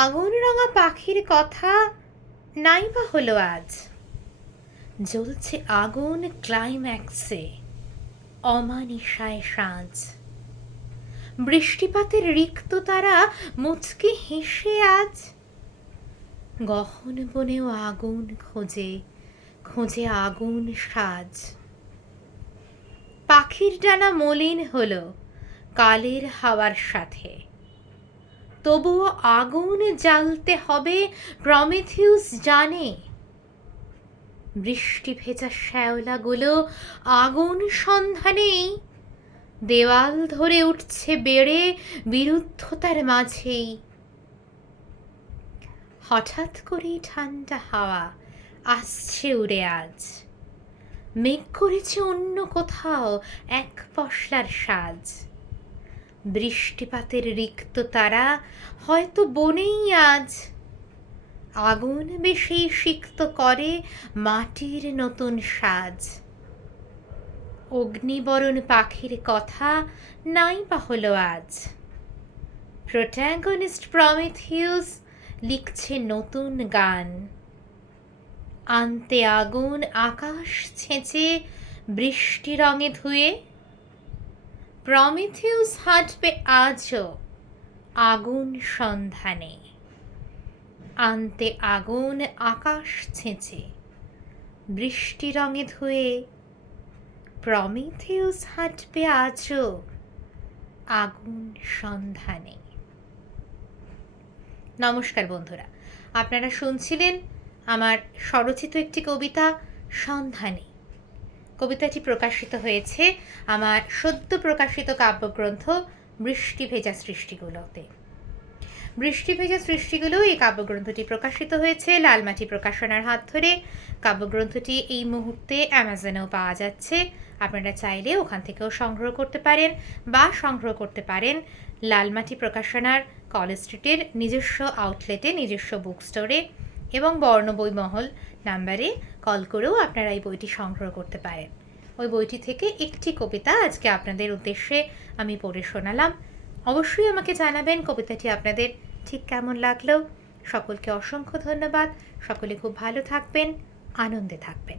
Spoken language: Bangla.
আগুন রাঙা পাখির কথা নাই বা হলো আজ, জ্বলছে আগুন ক্লাইম্যাক্সে, অমানিসায় সাজ। বৃষ্টিপাতের রিক্ত তারা মুচকি হেসে আজ, গহন বনেও আগুন খোঁজে, খোঁজে আগুন সাজ। পাখির ডানা মলিন হলো কালের হাওয়ার সাথে, তবুও আগুন জ্বালতে হবে প্রমিথিউস জানে। বৃষ্টি ভেজা শ্যাওলাগুলো আগুন সন্ধানেই দেওয়াল ধরে উঠছে বেড়ে বিরুদ্ধতার মাঝেই। হঠাৎ করেই ঠান্ডা হাওয়া আসছে উড়ে আজ, মেঘ করেছে অন্য কোথাও এক পশলার সাজ। বৃষ্টিপাতের রিক্ত তারা হয়তো বনেই আজ, আগুন বেশি সিক্ত করে মাটির নতুন সাজ। অগ্নিবরণ পাখির কথা নাই বা হলো আজ, প্রোট্যাগনিস্ট প্রমিথিউস লিখছে নতুন গান। আনতে আগুন আকাশ ছেঁচে বৃষ্টি রঙে ধুয়ে, প্রমিথিউস হাঁটবে আজও আগুন সন্ধানে। আনতে আগুন আকাশ ছেঁচে বৃষ্টি রঙে ধুয়ে, প্রমিথিউস হাঁটবে আজও আগুন সন্ধানে। নমস্কার বন্ধুরা, আপনারা শুনছিলেন আমার স্বরচিত একটি কবিতা সন্ধানে। কবিতাটি প্রকাশিত হয়েছে আমার সদ্য প্রকাশিত কাব্যগ্রন্থ বৃষ্টি ভেজা সৃষ্টিগুলোতে। বৃষ্টি ভেজা সৃষ্টিগুলো এই কাব্যগ্রন্থটি প্রকাশিত হয়েছে লালমাটি প্রকাশনার হাত ধরে। কাব্যগ্রন্থটি এই মুহূর্তে অ্যামাজনেও পাওয়া যাচ্ছে, আপনারা চাইলে ওখান থেকেও সংগ্রহ করতে পারেন বা সংগ্রহ করতে পারেন লালমাটি প্রকাশনার কলেজ স্ট্রিটের নিজস্ব আউটলেটে, নিজস্ব বুক স্টোরে এবং বর্ণবইমহল নাম্বারে কল করেও আপনারা এই বইটি সংগ্রহ করতে পারেন। ওই বইটি থেকে একটি কবিতা আজকে আপনাদের উদ্দেশ্যে আমি পড়ে শোনালাম। অবশ্যই আমাকে জানাবেন কবিতাটি আপনাদের ঠিক কেমন লাগলো। সকলকে অসংখ্য ধন্যবাদ। সকলে খুব ভালো থাকবেন, আনন্দে থাকবেন।